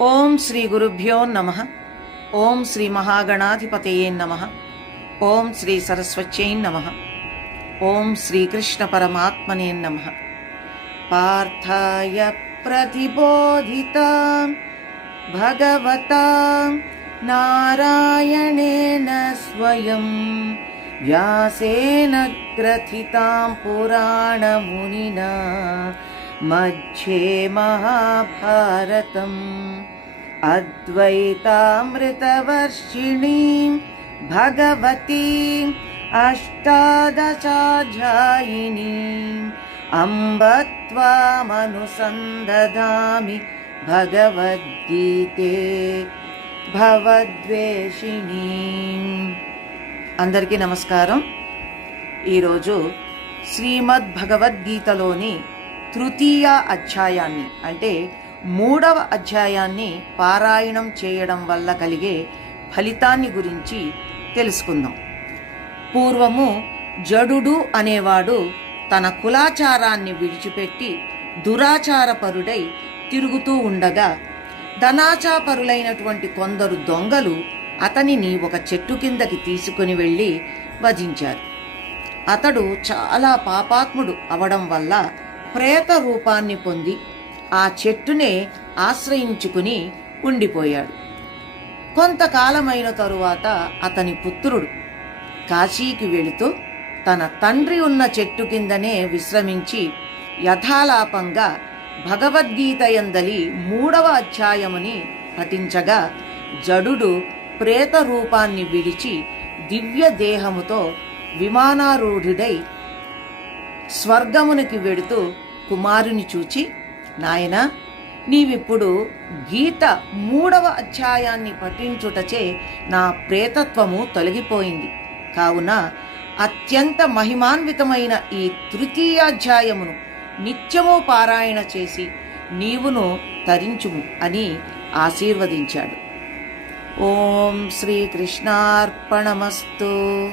ఓం శ్రీ గురుభ్యో నమ. ఓం శ్రీ మహాగణాధిపతయే నమ. ఓం శ్రీ సరస్వత్యై నమ. ఓం శ్రీకృష్ణ పరమాత్మనే నమ. పార్థాయ ప్రతిబోధిత. భగవతా నారాయణేన స్వయం. వ్యాసేన గ్రథితాం పురాణమునినా. मध्ये महाभारतम् अद्वैतामृतवर्षिणीं भगवतीम् अष्टादशाध्यायिनीम् अम्ब त्वामनुसन्दधामि భగవద్గీతే భవద్వేషిణి అందరికీ నమస్కారం ఈరోజు శ్రీమద్ భగవద్గీతలోని తృతీయ అధ్యాయాన్ని అంటే మూడవ అధ్యాయాన్ని పారాయణం చేయడం వల్ల కలిగే ఫలితాన్ని గురించి తెలుసుకుందాం. పూర్వము జడుడు అనేవాడు తన కులాచారాన్ని విడిచిపెట్టి దురాచారపరుడై తిరుగుతూ ఉండగా ధనాచాపరులైనటువంటి కొందరు దొంగలు అతనిని ఒక చెట్టు కిందకి తీసుకుని వెళ్ళి వధించారు. అతడు చాలా పాపాత్ముడు అవడం వల్ల ప్రేత రూపాన్ని పొంది ఆ చెట్టునే ఆశ్రయించుకుని ఉండిపోయాడు. కొంతకాలమైన తరువాత అతని పుత్రుడు కాశీకి వెళుతూ తన తండ్రి ఉన్న చెట్టు కిందనే విశ్రమించి యథాలాపంగా భగవద్గీత ఎందలి మూడవ అధ్యాయముని పఠించగా జడుడు ప్రేత రూపాన్ని విడిచి దివ్య దేహముతో విమానారూఢుడై స్వర్గమునికి వెడుతూ కుమారుని చూచి నాయనా నీవిప్పుడు గీత మూడవ అధ్యాయాన్ని పఠించుటచే నా ప్రేతత్వము తొలగిపోయింది. కావున అత్యంత మహిమాన్వితమైన ఈ తృతీయాధ్యాయమును నిత్యము పారాయణ చేసి నీవును తరించుము అని ఆశీర్వదించాడు. ఓం శ్రీకృష్ణార్పణమస్తు